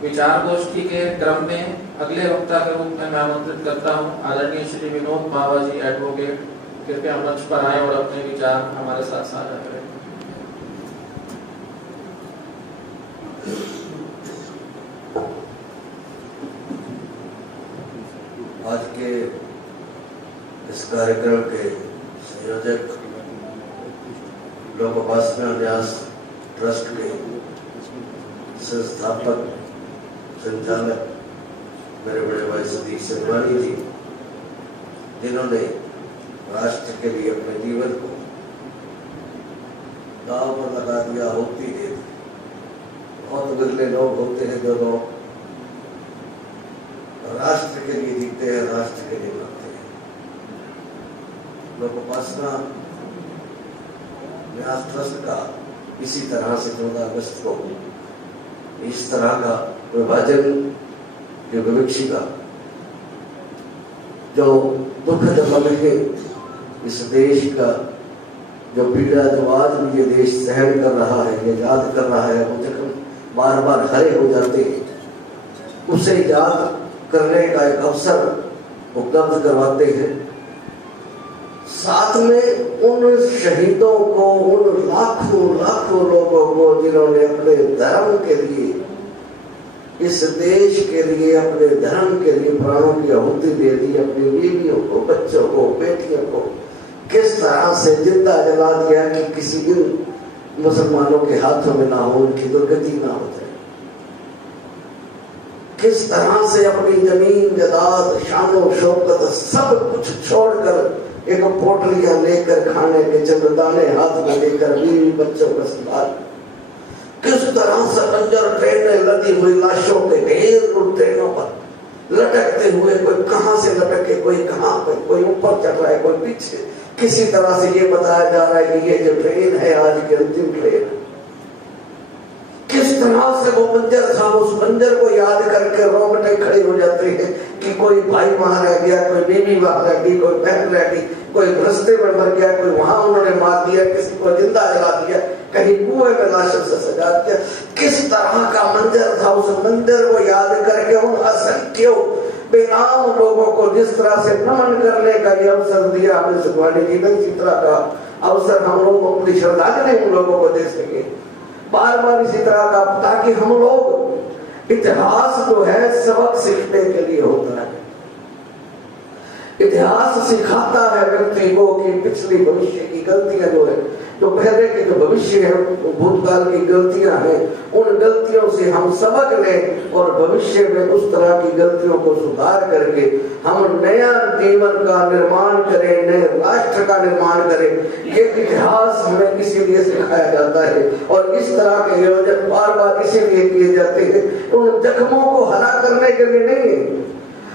विचार गोष्ठी के क्रम में अगले वक्ता के रूप में मैं आमंत्रित करता हूं आदरणीय श्री विनोद मावा जी एडवोकेट, कृपया मंच पर आए और अपने विचार हमारे साथ साझा करें। आज के इस कार्यक्रम के संयोजक, लोक उपासना न्यास ट्रस्ट के संस्थापक संचालक मेरे बड़े भाई सतीश सेनवानी जी, जिन्होंने राष्ट्र के लिए अपने जीवन को दांव पर लगा दिया, होती दे दी। बहुत बिरले लोग होते हैं जो लोग राष्ट्र के लिए जीते हैं, राष्ट्र के लिए मरते हैं। लोक उपासना न्यास ट्रस्ट का इसी तरह से 14 अगस्त को इस तरह का विभाजन की विवक्षिका जो दुखद लम्हे इस देश का जो पीड़ा जो आज भी ये देश सहन कर रहा है, ये याद कर रहा है, वो जख्म बार बार हरे हो जाते हैं, उसे याद करने का एक अवसर उपलब्ध करवाते हैं। साथ में उन शहीदों को, उन लाखों लाखों लोगों को जिन्होंने अपने धर्म के लिए, इस देश के लिए, अपने धर्म के लिए प्राणों की आहुति दे दी, अपनी बीवियों को, बच्चों को, बेटियों को किस तरह से जिंदा जला दिया कि किसी दिन मुसलमानों के हाथों में ना हो, उनकी दुर्गति ना हो जाए। किस तरह से अपनी जमीन जायदाद, शानो शौकत सब कुछ छोड़कर एक पोटलियां लेकर, खाने के चंद्रदाने हाथ में लेकर, बीवी बच्चों का संभाल, किस तरह से बंजर ट्रेनें लदी हुई लाशों के ढेर उन ट्रेनों पर लटकते हुए, कोई कहां से लटके, कोई कहां पर, कोई ऊपर चढ़ रहा है, कोई पीछे। किसी तरह से ये बताया जा रहा है कि ये जो ट्रेन है आज की अंतिम ट्रेन है। किस तरह से वो बंजर था, उस बंजर को याद करके रोंगटे खड़े हो जाते हैं कि कोई भाई वहां रह गया, कोई बीवी वहां रह गई, कोई बहन रह गई, कोई रास्ते में मर गया, कोई वहां उन्होंने मार दिया, किसी को जिंदा जला दिया, कहीं कुएं में लाशों से सजा दिया। किस तरह का मंजर था, उस मंजर को याद करके उन असंख्यों बेनाम लोगों को जिस तरह से नमन करने का ये अवसर दिया हमें सुखवानी जी ने, इसी तरह का अवसर हम लोग अपनी श्रद्धांजलि उन लोगों को दे सके बार बार इसी तरह का, ताकि हम लोग, इतिहास जो है सबक सीखने के लिए होता है। इतिहास सिखाता है व्यक्ति को कि पिछली भविष्य की गलतियां जो है, जो पहले के जो भविष्य है, भूतकाल की गलतियां हैं, उन गलतियों से हम सबक लें और भविष्य में उस तरह की गलतियों को सुधार करके हम नया जीवन का निर्माण करें, नए राष्ट्र का निर्माण करें। ये इतिहास हमें इसीलिए सिखाया जाता है और इस तरह के आयोजन बार बार इसीलिए किए जाते हैं, उन जख्मों को हरा करने के लिए नहीं है।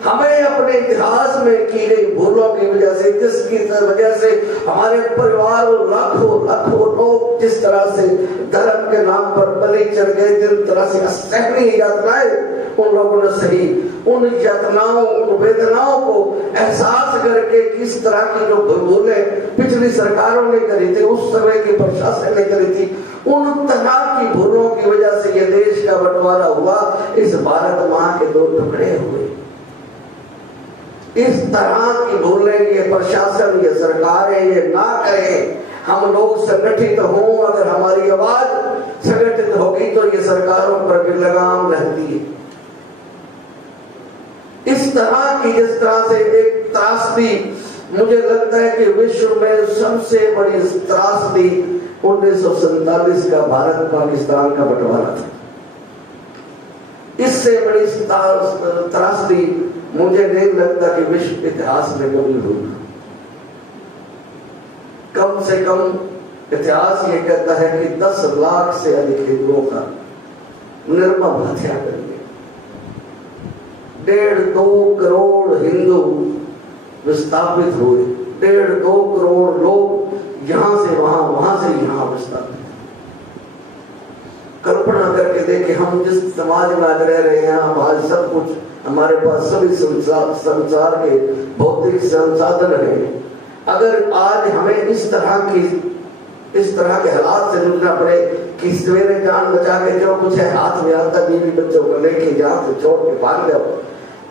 हमें अपने इतिहास में की गई भूलों की वजह से, जिसकी वजह से हमारे परिवार लाखों लाखों लोग जिस तरह से धर्म के नाम पर बलि चढ़ गए, जिस तरह से असहनीय यातनाएं उन लोगों ने सही, उन यातनाओं, उन वेदनाओं को एहसास करके किस तरह की जो भूलें पिछली सरकारों ने करी थी, उस समय की प्रशासन ने करी थी, उन तरह की भूलों की वजह से ये देश का बंटवारा हुआ, इस भारत माँ के 2 टुकड़े हुए। इस तरह की भूलें ये प्रशासन, ये सरकारें ये ना करें। हम लोग संगठित हों, अगर हमारी आवाज संगठित होगी तो ये सरकारों पर भी लगाम रहती है। इस तरह की, जिस तरह से एक त्रासदी, मुझे लगता है कि विश्व में सबसे बड़ी त्रासदी 1947 का भारत पाकिस्तान का बंटवारा था। इससे बड़ी त्रासदी मुझे नहीं लगता कि विश्व इतिहास में कभी हुई। कम से कम इतिहास ये कहता है कि 10 लाख से अधिक हिंदुओं का निर्मम हत्या कर दिया। 1.5-2 करोड़ हिंदू विस्थापित हुए, 1.5-2 करोड़ लोग यहां से वहां, वहां से यहां विस्थापित। कल्पना करके देखे, हम जिस समाज में आज रह रहे हैं, हम आज सब कुछ, हमारे पास सभी संसार के भौतिक संसाधन हैं। अगर आज हमें इस तरह के हालात से जूझना पड़े कि सवेरे जान बचा के जो कुछ है हाथ में आता बीवी बच्चों को लेके जहां से छोड़ के भाग जाओ।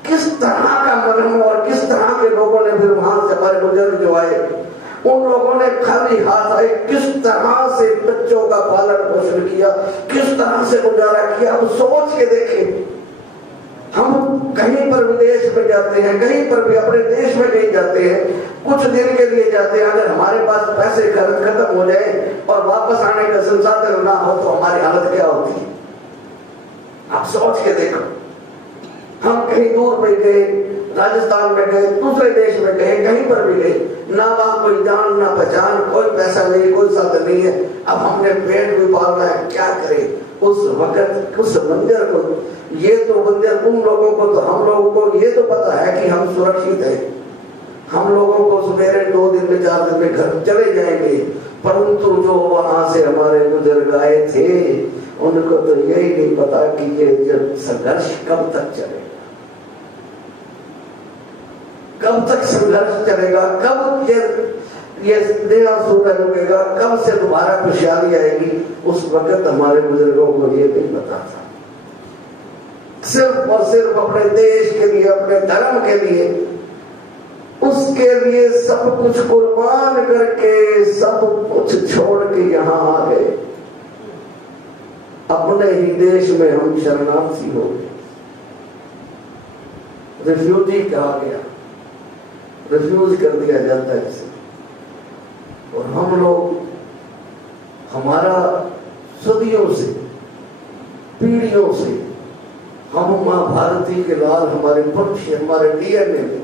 किस तरह का मरहम और किस तरह के लोगों ने फिर वहां से हमारे बुजुर्ग जो आए उन लोगों ने खाली हाथ आए किस तरह से बच्चों का पालन पोषण किया, किस तरह से गुजारा किया। अब सोच के देखें, हम कहीं पर विदेश में जाते हैं, कहीं पर भी अपने देश में कहीं जाते हैं, कुछ दिन के लिए जाते हैं, अगर हमारे पास पैसे खत्म हो जाए और वापस आने का संसाधन ना हो तो हमारी हालत क्या होती है। आप सोच के देखो, हम कहीं दूर पे गए, राजस्थान में गए, दूसरे देश में गए, कहीं पर भी गए, ना वहां कोई जान ना पहचान, कोई पैसा नहीं, कोई साधन नहीं है। अब हमने पेट भी पालना है, क्या करें उस वक्त उस मंदिर को। ये तो मंदिर उन लोगों को, तो हम लोगों को ये तो पता है कि हम सुरक्षित हैं, हम लोगों को सवेरे 2 दिन में 4 दिन में घर चले जाएंगे, परंतु जो वहां से हमारे बुजुर्ग आए थे उनको तो यही नहीं पता कि ये जब संघर्ष कब तक चलेगा, कब तक संघर्ष चलेगा, कब ये नया सूरज उगेगा, कब से दोबारा खुशहाली आएगी। उस वक्त हमारे बुजुर्गों को ये नहीं पता था। सिर्फ और सिर्फ अपने देश के लिए, अपने धर्म के लिए, उसके लिए सब कुछ कुर्बान करके, सब कुछ छोड़ के यहाँ आ गए। अपने ही देश में हम शरणार्थी हो गए, रिफ्यूजी कहा गया, रिफ्यूज कर दिया जाता है इसे। और हम लोग, हमारा सदियों से, पीढ़ियों से, हम माँ भारती के लाल, हमारे वंश, हमारे डीएनए में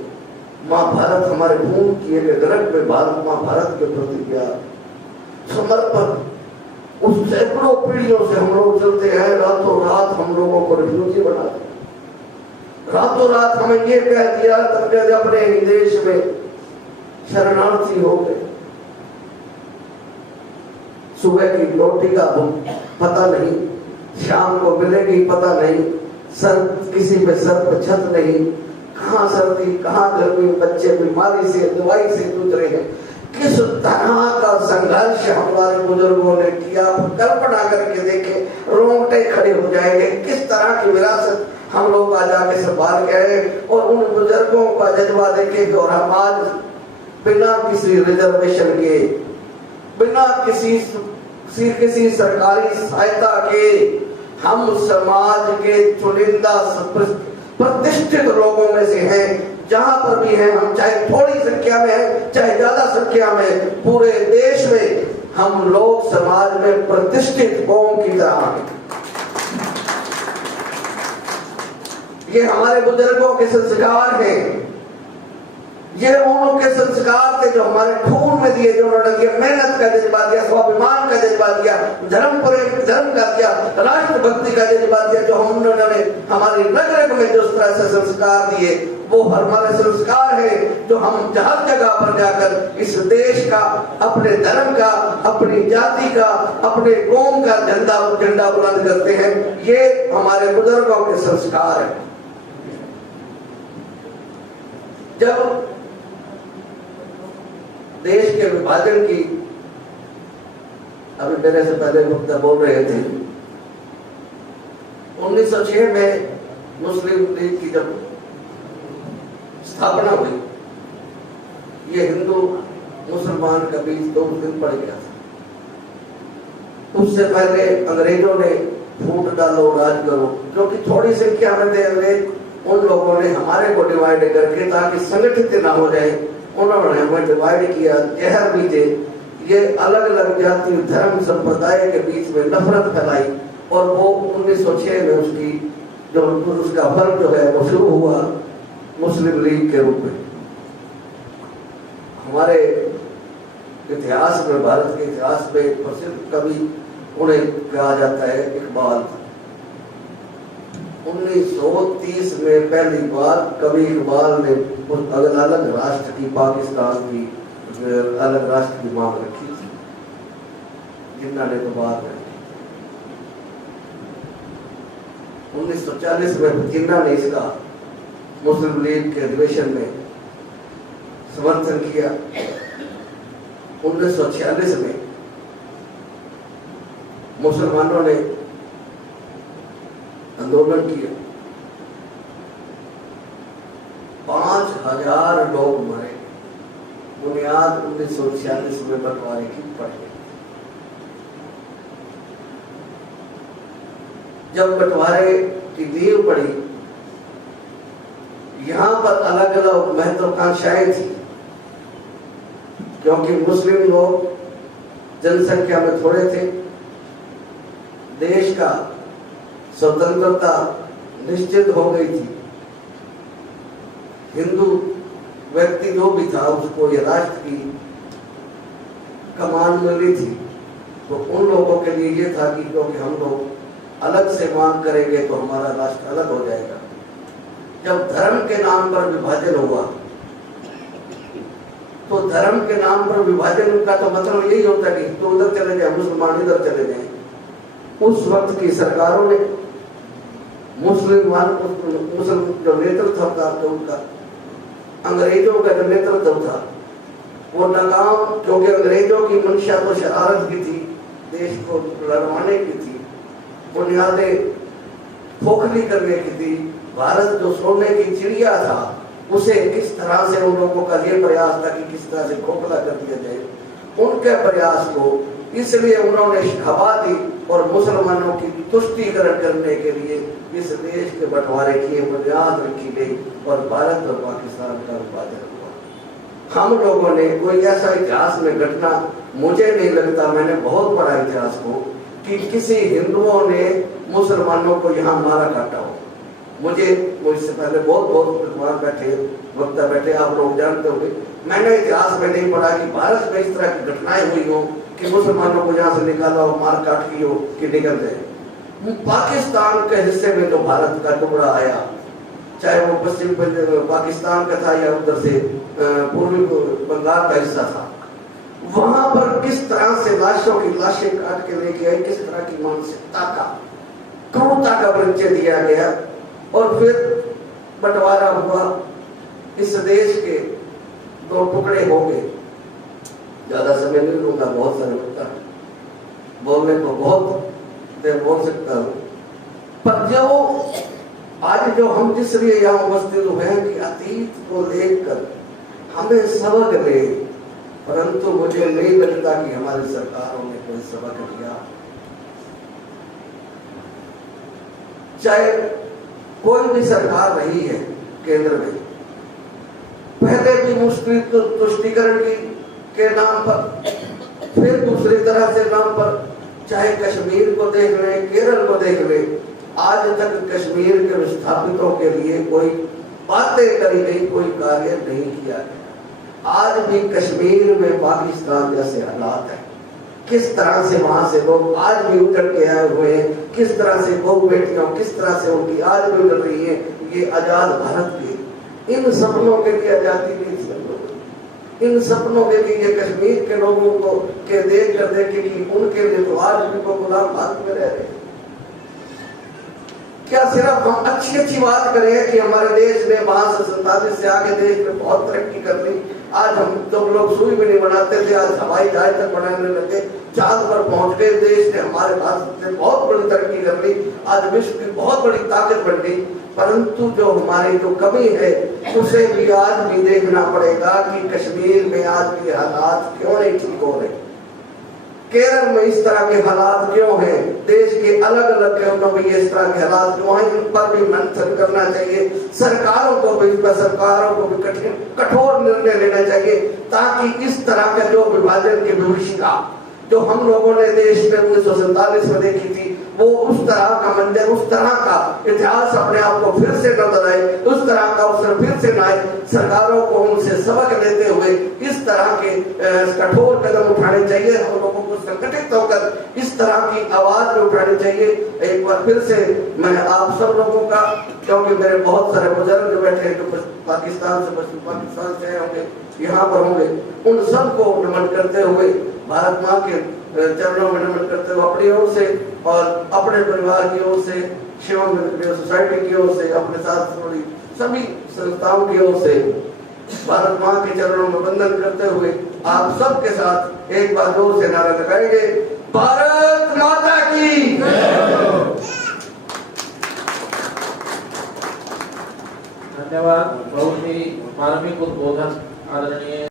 माँ भारत, हमारे खून किए गए गर्भ में भारत, माँ भारत के प्रति प्यार, समर्पण, उस सैकड़ों पीढ़ियों से हम लोग चलते हैं। रातों रात हम लोगों को रिफ्यूजी बना दिया, रातों रात हमें ये कह दिया तब अपने ही देश में शरणार्थी हो गए। सुबह की रोटी का पता नहीं, शाम को मिलेगी पता नहीं, सर किसी पे सर पे छत नहीं, कहाँ सर्दी कहाँ गर्मी, बच्चे बीमारी से दवाई से जूझ रहे हैं। किस तरह का संघर्ष हमारे बुजुर्गों ने किया, कल्पना करके देखे, रोंगटे खड़े हो जाएंगे। किस तरह की विरासत हम लोग आज आगे संभाल के आए और उन बुजुर्गों का जज्बा देखेंगे। और हम आज बिना किसी रिजर्वेशन के, बिना किसी सरकारी सहायता के, हम समाज के चुनिंदा प्रतिष्ठित लोगों में से हैं। जहां पर भी हैं हम, चाहे थोड़ी संख्या में है चाहे ज्यादा संख्या में, पूरे देश में हम लोग समाज में प्रतिष्ठित कौम की तरह हैं। ये हमारे बुजुर्गों के संस्कार हैं, ये उनके संस्कार थे जो हमारे खून में दिए, जो उन्होंने दिया, मेहनत का जज्बा दिया, स्वाभिमान का जज्बा दिया, धर्म का दिया, राष्ट्रभक्ति का जज्बा दिया, जो उन्होंने हमारी रग रग में जिस तरह से संस्कार दिए, वो हमारे संस्कार है जो हम हर जगह पर जाकर इस देश का, अपने धर्म का, अपनी जाति का, अपने कौम का झंडा बुलंद करते हैं। ये हमारे बुजुर्गों के संस्कार है। जब देश के विभाजन की, अभी मेरे से पहले मुद्दा बोल रहे थे, 1906 में मुस्लिम लीग की जब स्थापना हुई, ये हिंदू मुसलमान का बीच 2 दिन पड़ गया था। उससे पहले अंग्रेजों ने फूट डालो राज करो, क्योंकि थोड़ी संख्या में थे अंग्रेज, उन लोगों ने हमारे को डिवाइड करके, ताकि संगठित ना हो जाए, उन्होंने हमें डिवाइड किया। जहर भी थे, ये अलग अलग जाति धर्म संप्रदाय के बीच में नफरत फैलाई, और वो 1906 में उसका फर्क जो है वो शुरू हुआ मुस्लिम लीग के रूप में। हमारे इतिहास में, भारत के इतिहास में प्रसिद्ध कवि, उन्हें कहा जाता है इकबाल। 1930 में पहली बार कवि इकबाल ने अलग अलग राष्ट्र की, पाकिस्तान की अलग राष्ट्र की मांग रखी थी, जिन्ना ने तो बात रखी। 1940 में जिन्ना ने इसका मुस्लिम लीग के अधिवेशन में समर्थन किया। 1946 में मुसलमानों ने आंदोलन किया, 5000 लोग मरे। बुनियाद 1946 में बंटवारे की पड़ी। जब बंटवारे की नींव पड़ी, यहाँ पर अलग अलग महत्वाकांक्षाएं थी, क्योंकि मुस्लिम लोग जनसंख्या में थोड़े थे, देश का स्वतंत्रता निश्चित हो गई थी, हिंदू व्यक्ति जो भी था उसको ये राष्ट्र की कमान मिली थी। तो उन लोगों के लिए ये था कि क्योंकि हम लोग अलग से मांग करेंगे तो हमारा राष्ट्र अलग हो जाएगा। जब धर्म के नाम पर विभाजन हुआ, तो धर्म के नाम पर विभाजन का तो मतलब यही होता है कि तो उधर चले जाए, मुसलमान इधर चले जाए। उस वक्त की सरकारों ने मुस्लिम जो नेतृत्व था, तो उनका अंग्रेजों का जो नेतृत्व था वो नाकाम, क्योंकि अंग्रेजों की मंशा तो शरारत की थी, देश को लड़वाने की थी, बुनियादें खोखली करने की थी। भारत जो सोने की चिड़िया था उसे किस तरह से उन लोगों का ये प्रयास था कि किस तरह से खोखला कर दिया जाए। उनके प्रयास को इसलिए उन्होंने हवा दी और मुसलमानों की तुष्टीकरण करने के लिए इस देश के बंटवारे की बुनियाद रखी गई और भारत और पाकिस्तान का विभाजन हुआ। हम लोगों ने कोई ऐसा इतिहास में घटना, मुझे नहीं लगता, मैंने बहुत पढ़ा इतिहास को, कि किसी हिंदुओं ने मुसलमानों को यहाँ मारा काटा हो। मुझसे पहले बहुत विद्वान बैठे, वक्ता बैठे, आप लोग जानते होंगे, मैंने इतिहास में नहीं पढ़ा कि भारत में इस तरह की घटनाएं हुई हो कि मुसलमानों को यहाँ से निकाला हो, मार काट की हो कि निकल गए। पाकिस्तान के हिस्से में तो भारत का टुकड़ा आया, चाहे वो पश्चिम पाकिस्तान का था या उधर से पूर्वी बंगाल का हिस्सा था, वहां पर किस तरह से लाशों की लाशें काट के लेके आए, किस तरह की मानसिकता का, क्रूरता का परिचय दिया गया और फिर बंटवारा हुआ। इस देश के दो टुकड़े हो गए। ज्यादा समय नहीं लूंगा, बहुत सारे लगता है बोलने को, बहुत देर बोल सकता हूँ, पर जो आज जो हम जिस लिए यहाँ उपस्थित हुए हैं कि अतीत को लेकर हमें सबक ले, परंतु मुझे नहीं लगता कि हमारी सरकारों ने कोई सबक लिया। चाहे कोई भी सरकार रही है केंद्र में, पहले भी मुस्लिम तुष्टीकरण की के नाम पर, फिर दूसरी तरह से नाम पर, चाहे कश्मीर को देख ले, केरल को देख ले, आज तक कश्मीर के विस्थापितों के लिए कोई बातें करी गई, कोई कार्य नहीं किया गया। आज भी कश्मीर में पाकिस्तान जैसे हालात है, किस तरह से वहां से लोग आज भी उजड़ के आए हुए हैं, किस तरह से बहु बेटियां किस तरह से उनकी आज भी उजड़ रही है। ये आजाद भारत के इन सपनों के लिए आजादी नहीं थी, इन सपनों के लिए कश्मीर के लोगों को के देख कर देखे कि उनके लिए तो आज भी वो गुलाम भारत में रह रहे हैं। क्या सिर्फ हम अच्छी बात करें कि हमारे देश ने 1947 से आगे देश में बहुत तरक्की कर ली, आज हम तो लोग सुई भी नहीं बनाते थे, आज हवाई जहाज तक बनाने लगे, चांद पर पहुंच गए, देश ने हमारे भारत ने बहुत बड़ी तरक्की कर ली, आज विश्व की बहुत बड़ी ताकत बन गई। परंतु जो हमारी जो कमी है उसे भी आज भी देखना पड़ेगा कि कश्मीर में आज भी हालात क्यों नहीं ठीक हो रहे, केरल में इस तरह के हालात क्यों हैं, देश के अलग अलग केंद्रों में इस तरह के हालात क्यों हैं, इन पर भी मंथन करना चाहिए। सरकारों को भी कठोर निर्णय लेना चाहिए ताकि इस तरह का जो विभाजन की विभीषिका जो हम लोगों ने देश में 1947 में देखी थी, वो उस तरह का मंजर, उस तरह का इतिहास अपने आप को फिर से न दोहराए, उस तरह का अवसर फिर से न आए। सरकारों को उनसे सबक लेते हुए इस तरह के कठोर कदम उठाने चाहिए। हम लोगों को संगठित होकर इस तरह की आवाज उठानी चाहिए। एक बार फिर से मैं आप सब लोगों का, क्योंकि मेरे बहुत सारे बुजुर्ग जो बैठे हैं जो पाकिस्तान से पश्चिम पाकिस्तान से होंगे, यहाँ पर होंगे, उन सबको नमन करते हुए, भारत माँ के चरणों में नमन करते हुए अपनी ओर से और अपने परिवार की ओर से, शिवम सोसाइटी की ओर से, अपने साथ जुड़ी सभी संस्थाओं की ओर से भारत माँ के चरणों में वंदन करते हुए आप सबके साथ एक बार जोर से नारा लगाएंगे। भारत माता की। धन्यवाद। बहुत ही मार्मिक उद्बोधन आदरणीय